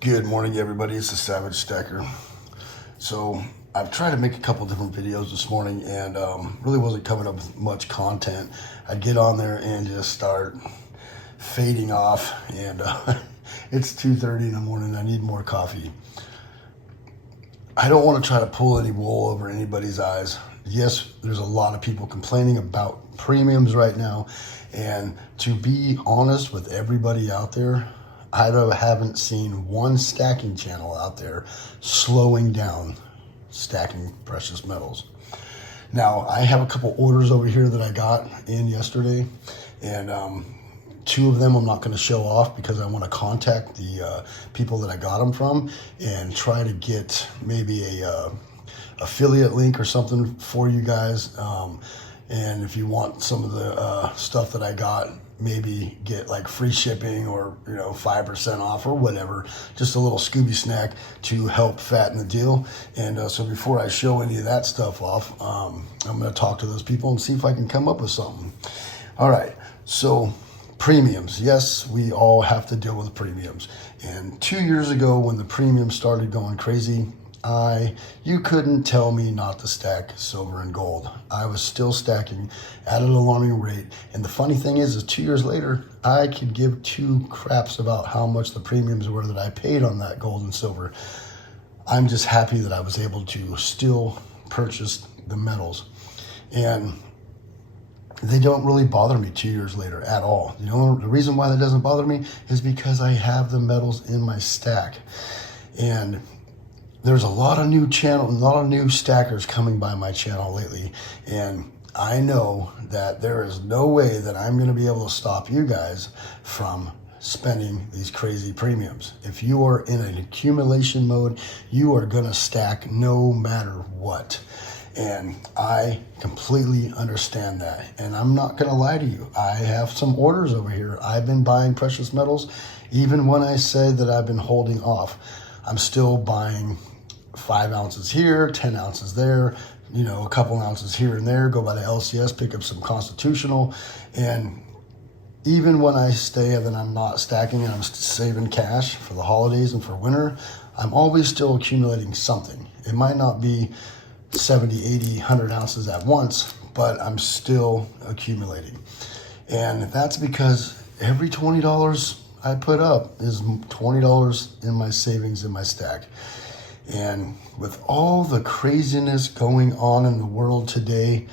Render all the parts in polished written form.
Good morning, everybody. It's the Savagestacker. So I've tried to make a couple different videos this morning and really wasn't coming up with much content. I'd get on there and just start fading off, and it's 2:30 in the morning. I need more coffee. I don't want to try to pull any wool over anybody's eyes. Yes, there's a lot of people complaining about premiums right now, and to be honest with everybody out there, I haven't seen one stacking channel out there slowing down stacking precious metals. Now, I have a couple orders over here that I got in yesterday, and two of them I'm not going to show off because I want to contact the people that I got them from and try to get maybe a affiliate link or something for you guys. And if you want some of the stuff that I got, maybe get like free shipping or 5% off or whatever, just a little Scooby snack to help fatten the deal. And so before I show any of that stuff off, I'm going to talk to those people and see if I can come up with something. All right, so premiums. Yes, we all have to deal with premiums. And 2 years ago when the premiums started going crazy, you couldn't tell me not to stack silver and gold. I was still stacking at an alarming rate. And the funny thing is 2 years later, I could give two craps about how much the premiums were that I paid on that gold and silver. I'm just happy that I was able to still purchase the metals. And they don't really bother me 2 years later at all. The reason why that doesn't bother me is because I have the metals in my stack. And there's a lot of new stackers coming by my channel lately, and I know that there is no way that I'm going to be able to stop you guys from spending these crazy premiums. If you are in an accumulation mode, you are going to stack no matter what. And I completely understand that. And I'm not going to lie to you. I have some orders over here. I've been buying precious metals. Even when I say that I've been holding off, I'm still buying 5 ounces here, 10 ounces there, a couple ounces here and there, go by the LCS, pick up some constitutional. And even when I say that I'm not stacking and I'm saving cash for the holidays and for winter, I'm always still accumulating something. It might not be 70, 80, 100 ounces at once, but I'm still accumulating. And that's because every $20 I put up is $20 in my savings in my stack. And with all the craziness going on in the world today,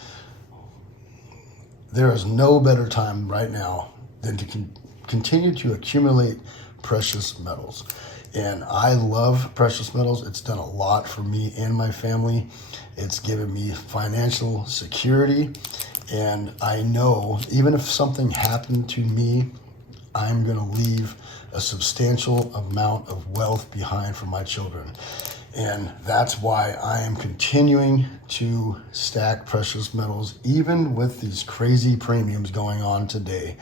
there is no better time right now than to continue to accumulate precious metals. And I love precious metals. It's done a lot for me and my family. It's given me financial security. And I know even if something happened to me, I'm going to leave a substantial amount of wealth behind for my children. And that's why I am continuing to stack precious metals, even with these crazy premiums going on today.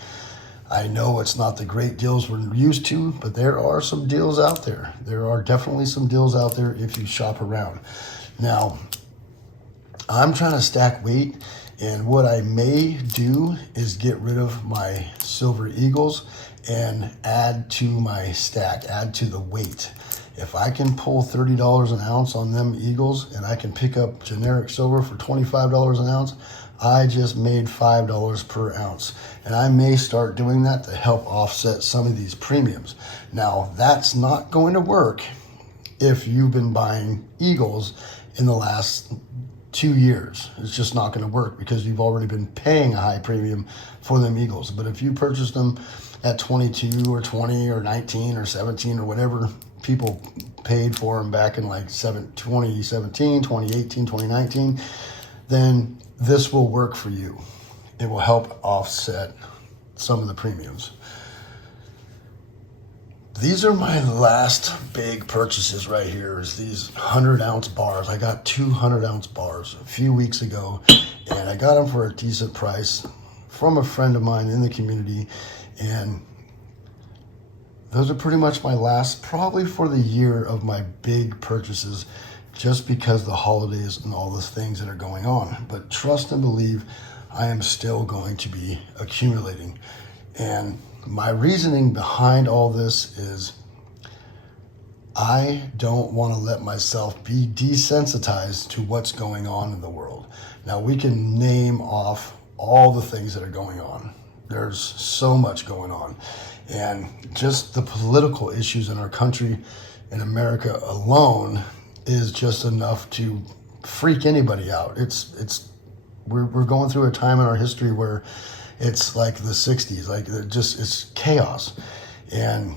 I know it's not the great deals we're used to, but there are some deals out there. There are definitely some deals out there if you shop around. Now, I'm trying to stack weight, and what I may do is get rid of my silver eagles and add to my stack, add to the weight. If I can pull $30 an ounce on them eagles and I can pick up generic silver for $25 an ounce, I just made $5 per ounce. And I may start doing that to help offset some of these premiums. Now, that's not going to work if you've been buying eagles in the last 2 years. It's just not going to work because you've already been paying a high premium for them eagles. But if you purchase them at 22 or 20 or 19 or 17 or whatever people paid for them back in like 2017, 2018, 2019, then this will work for you. It will help offset some of the premiums. These are my last big purchases right here, is these 100-ounce bars. I got 200-ounce bars a few weeks ago, and I got them for a decent price from a friend of mine in the community. And those are pretty much my last, probably for the year, of my big purchases, just because the holidays and all the things that are going on. But trust and believe, I am still going to be accumulating. And my reasoning behind all this is I don't want to let myself be desensitized to what's going on in the world. Now, we can name off all the things that are going on. There's so much going on. And just the political issues in our country, in America alone, is just enough to freak anybody out. We're going through a time in our history where it's like the 60s, like it's chaos. And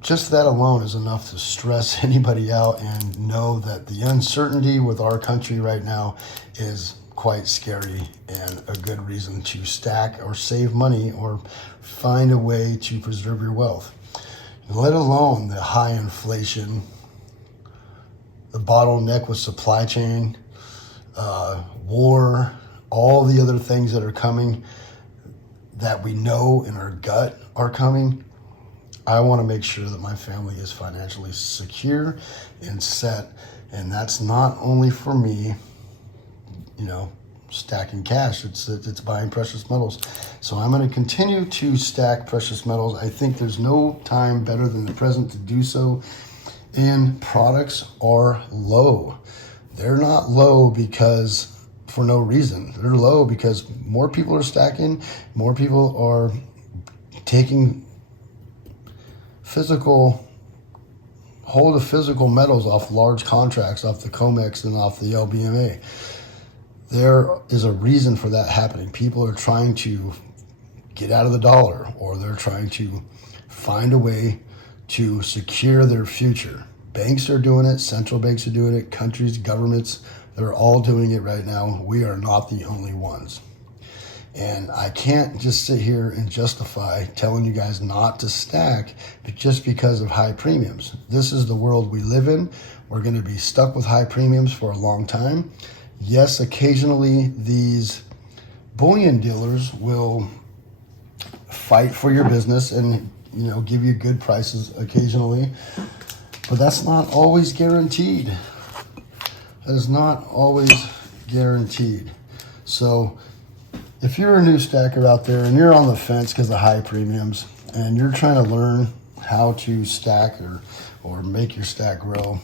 just that alone is enough to stress anybody out and know that the uncertainty with our country right now is quite scary, and a good reason to stack or save money or find a way to preserve your wealth. Let alone the high inflation, the bottleneck with supply chain, war, all the other things that are coming that we know in our gut are coming. I want to make sure that my family is financially secure and set. And that's not only for me, stacking cash. It's buying precious metals. So I'm going to continue to stack precious metals. I think there's no time better than the present to do so. And products are low. They're not low for no reason. They're low because more people are stacking, more people are taking hold of physical metals off large contracts, off the COMEX and off the LBMA. There is a reason for that happening. People are trying to get out of the dollar, or they're trying to find a way to secure their future. Banks are doing it, central banks are doing it, countries, governments, they're all doing it right now. We are not the only ones. And I can't just sit here and justify telling you guys not to stack just because of high premiums. This is the world we live in. We're going to be stuck with high premiums for a long time. Yes, occasionally these bullion dealers will fight for your business and give you good prices occasionally, but that's not always guaranteed. That is not always guaranteed. So if you're a new stacker out there and you're on the fence because of high premiums and you're trying to learn how to stack or make your stack grow,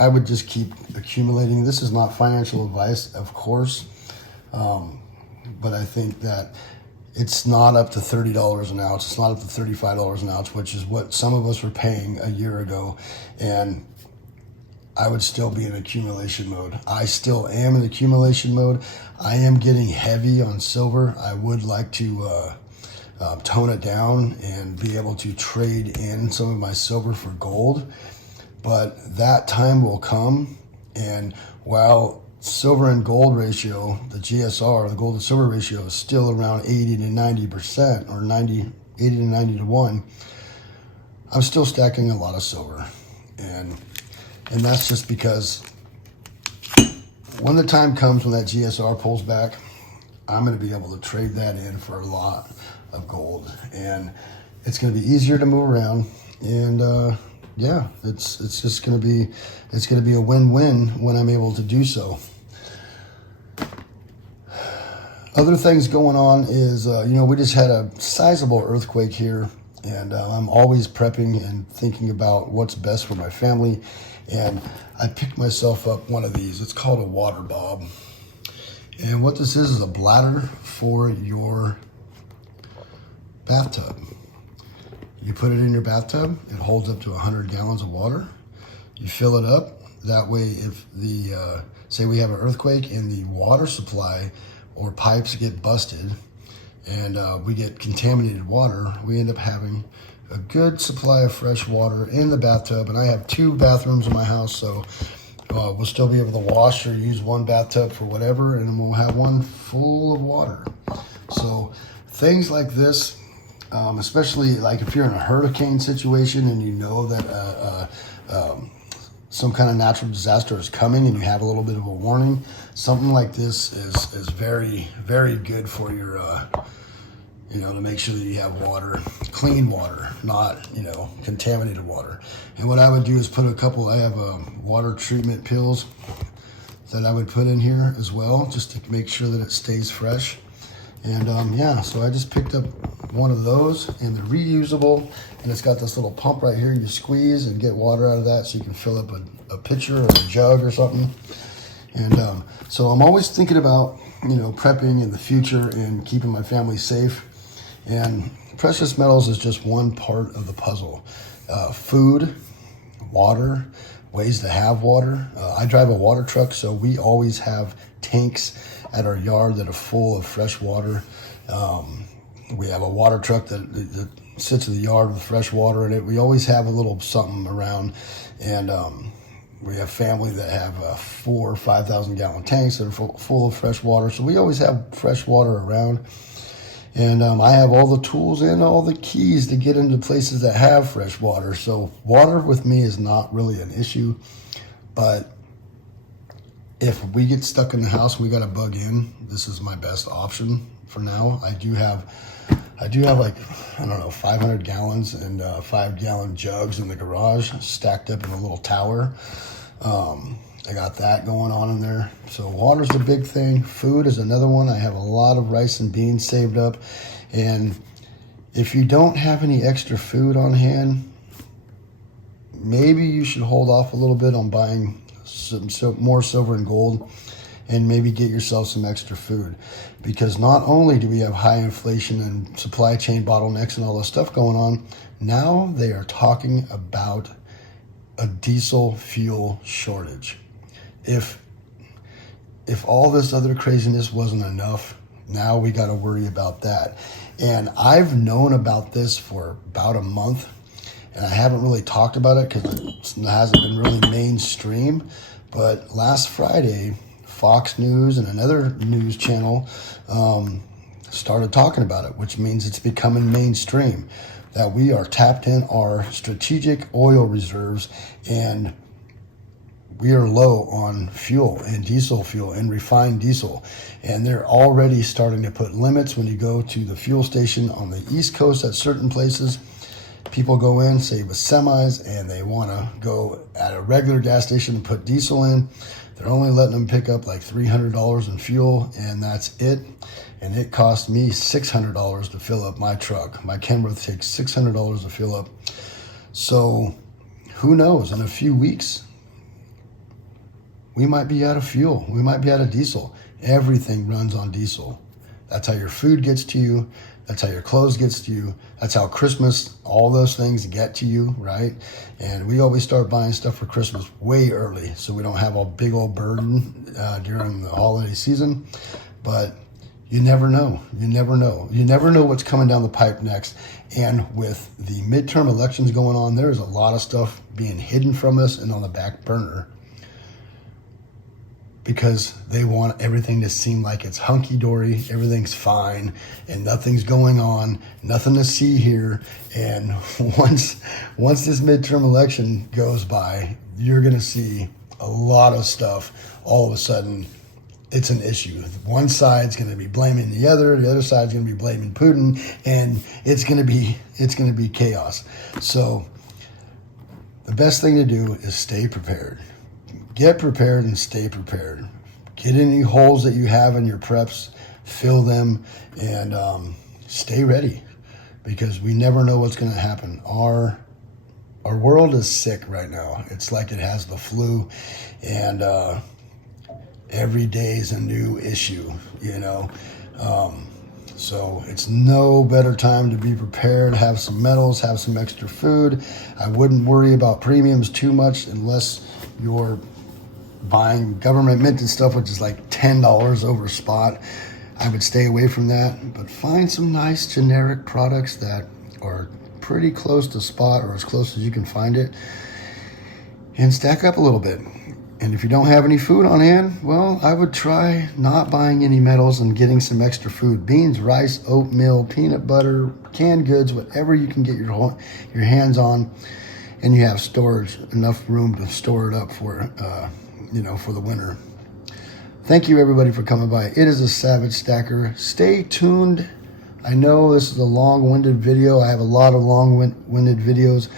I would just keep accumulating. This is not financial advice, of course, but I think that it's not up to $30 an ounce. It's not up to $35 an ounce, which is what some of us were paying a year ago. And I would still be in accumulation mode. I still am in accumulation mode. I am getting heavy on silver. I would like to tone it down and be able to trade in some of my silver for gold. But that time will come. And while silver and gold ratio, the GSR, the gold to silver ratio, is still around 80 to 90%, or 80 to 90 to 1, I'm still stacking a lot of silver. And that's just because when the time comes when that GSR pulls back, I'm going to be able to trade that in for a lot of gold. And it's going to be easier to move around. And it's just going to be a win-win when I'm able to do so. Other things going on is, we just had a sizable earthquake here. And I'm always prepping and thinking about what's best for my family. And I picked myself up one of these. It's called a water bob. And what this is a bladder for your bathtub. You put it in your bathtub. It holds up to 100 gallons of water. You fill it up. That way, if say we have an earthquake and the water supply or pipes get busted, and we get contaminated water, we end up having a good supply of fresh water in the bathtub. And I have 2 bathrooms in my house, so we'll still be able to wash or use one bathtub for whatever, and then we'll have one full of water. So things like this, especially like if you're in a hurricane situation and you know that some kind of natural disaster is coming and you have a little bit of a warning, something like this is very, very good for your to make sure that you have water, clean water, not, contaminated water. And what I would do is put I have water treatment pills that I would put in here as well, just to make sure that it stays fresh. And so I just picked up one of those, and they're reusable, and it's got this little pump right here. You squeeze and get water out of that so you can fill up a pitcher or a jug or something. And so I'm always thinking about, prepping in the future and keeping my family safe. And precious metals is just one part of the puzzle. Food, water, ways to have water. I drive a water truck, so we always have tanks at our yard that are full of fresh water. We have a water truck that sits in the yard with fresh water in it. We always have a little something around, and we have family that have 4,000 or 5,000 gallon tanks that are full of fresh water. So we always have fresh water around. And I have all the tools and all the keys to get into places that have fresh water. So water with me is not really an issue. But if we get stuck in the house and we got to bug in, this is my best option for now. I do have like, 500 gallons and 5-gallon jugs in the garage stacked up in a little tower. I got that going on in there. So water's a big thing. Food is another one. I have a lot of rice and beans saved up. And if you don't have any extra food on hand, maybe you should hold off a little bit on buying more silver and gold, and maybe get yourself some extra food. Because not only do we have high inflation and supply chain bottlenecks and all this stuff going on, now they are talking about a diesel fuel shortage. If all this other craziness wasn't enough, now we got to worry about that. And I've known about this for about a month, and I haven't really talked about it because it hasn't been really mainstream. But last Friday, Fox News and another news channel started talking about it, which means it's becoming mainstream, that we are tapped in our strategic oil reserves, and we are low on fuel and diesel fuel and refined diesel. And they're already starting to put limits. When you go to the fuel station on the East Coast at certain places, people go in, say with semis, and they want to go at a regular gas station and put diesel in. They're only letting them pick up like $300 in fuel, and that's it. And it cost me $600 to fill up my truck. My Kenworth takes $600 to fill up. So who knows, in a few weeks, we might be out of fuel. We might be out of diesel. Everything runs on diesel. That's how your food gets to you. That's how your clothes gets to you. That's how Christmas, all those things get to you, right? And we always start buying stuff for Christmas way early, so we don't have a big old burden during the holiday season. But you never know. You never know. You never know what's coming down the pipe next. And with the midterm elections going on, there's a lot of stuff being hidden from us and on the back burner, because they want everything to seem like it's hunky-dory, everything's fine, and nothing's going on, nothing to see here. And once this midterm election goes by, you're gonna see a lot of stuff. All of a sudden, it's an issue. One side's gonna be blaming the other side's gonna be blaming Putin, and it's gonna be chaos. So the best thing to do is stay prepared. Get prepared and stay prepared. Get any holes that you have in your preps, fill them, and stay ready, because we never know what's going to happen. Our world is sick right now. It's like it has the flu, and every day is a new issue, So it's no better time to be prepared, have some metals, have some extra food. I wouldn't worry about premiums too much unless you're buying government minted stuff, which is like $10 over spot. I would stay away from that, but find some nice generic products that are pretty close to spot, or as close as you can find it, and stack up a little bit. And if you don't have any food on hand, well, I would try not buying any metals and getting some extra food. Beans, rice, oatmeal, peanut butter, canned goods, whatever you can get your hands on, and you have storage, enough room to store it up for for the winter. Thank you everybody for coming by. It is a Savagestacker. Stay tuned. I know this is a long-winded video. I have a lot of long-winded videos,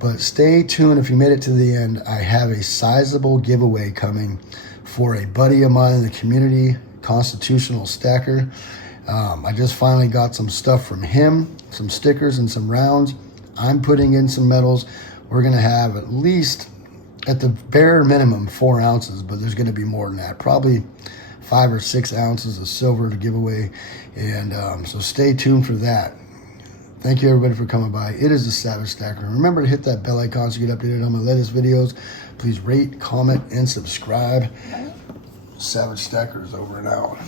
but stay tuned. If you made it to the end, I have a sizable giveaway coming for a buddy of mine in the community, Constitutional Stacker. I just finally got some stuff from him, some stickers and some rounds. I'm putting in some metals. We're going to have at least, at the bare minimum, 4 ounces, but there's going to be more than that. Probably 5 or 6 ounces of silver to give away. And so stay tuned for that. Thank you, everybody, for coming by. It is the Savagestacker. Remember to hit that bell icon so you get updated on my latest videos. Please rate, comment, and subscribe. Savagestacker is over and out.